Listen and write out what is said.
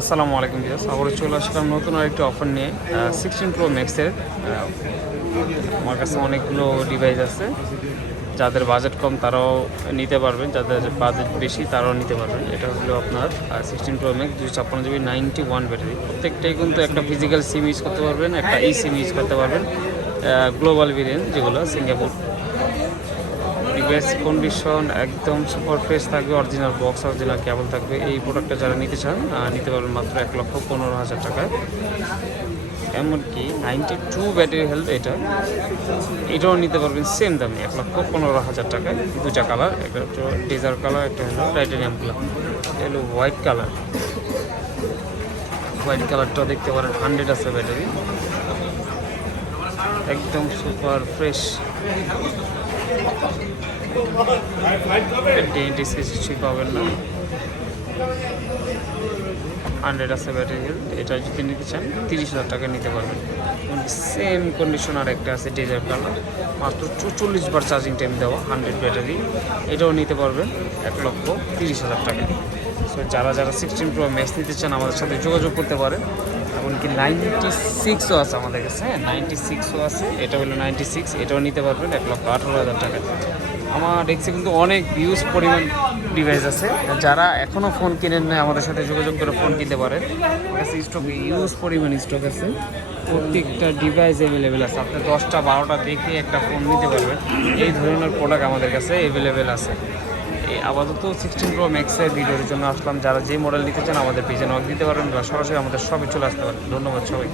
আসসালামু আলাইকুম ভিউয়ার্স, আবার চলে আসলাম নতুন আরেকটি অফার নিয়ে। 16 প্রো ম্যাক্সের আমার কাছে অনেকগুলো ডিভাইস আছে। যাদের বাজেট কম তারাও নিতে পারবেন, যাদের বাজেট বেশি তারাও নিতে পারবেন। এটা হলো আপনার 16 প্রো ম্যাক্স 256 জিবি 91 ব্যাটারি। প্রত্যেকটাই কিন্তু একটা ফিজিক্যাল সিম ইউজ করতে পারবেন, একটা ই সিম ইউজ করতে পারবেন। গ্লোবাল ভেরিয়েন্ট যেগুলো সিঙ্গাপুর। ডিভাইস কন্ডিশন একদম সুপার ফ্রেশ থাকবে, অরিজিনাল বক্স, অরিজিনাল কেবল থাকবে। এই প্রোডাক্টটা যারা নিতে চান নিতে পারবেন মাত্র 1,15,000 টাকায়। এমনকি 92 ব্যাটারি হেলথ এটাও নিতে পারবেন সেম দামে 1,15,000 টাকায়। দুটা কালার, একটা হচ্ছে ডেজার্ট কালার, একটা হলো টাইটানিয়াম কালার। এটা হলো হোয়াইট কালার। হোয়াইট কালারটাও দেখতে পারেন, 100 আছে ব্যাটারি, একদম সুপার ফ্রেশ। ডেন্টিস কিছুই পাবেন না, 100 আছে ব্যাটারি হেলথ। এটা যদি নিতে চান 30,000 টাকা নিতে পারবেন। সেম কন্ডিশন আর একটা আছে ডেজার্ট কালার, মাত্র 44 বার চার্জিং টাইম দেওয়া, 100 ব্যাটারি। এটাও নিতে পারবেন 1,30,000 টাকা। সো যারা যারা 16 প্রো ম্যাক্স নিতে চান আমাদের সাথে যোগাযোগ করতে পারেন। এমনকি 96ও আছে আমাদের কাছে, হ্যাঁ 96ও আছে। এটা হলো 96, এটাও নিতে পারবেন 1,18,000 টাকা। আমার ডেস্কে কিন্তু অনেক ইউজ পরিমাণ ডিভাইস আছে। যারা এখনও ফোন কিনেন না আমাদের সাথে যোগাযোগ করে ফোন কিনতে পারেন। আমার কাছে স্টক ইউজ পরিমাণ স্টক আছে, প্রত্যেকটা ডিভাইস অ্যাভেলেবেল আছে। আপনি 10টা 12টা দেখে একটা ফোন নিতে পারবেন। এই ধরনের প্রোডাক্ট আমাদের কাছে অ্যাভেলেবেল আছে। এই আপাতত 16 প্রো ম্যাক্সের ভিডিওর জন্য আসলাম। যারা যে মডেল নিতে চান আমাদের পেজে নক দিতে পারবেন বা সরাসরি আমাদের শপে চলে আসতে পারেন। ধন্যবাদ সবাই।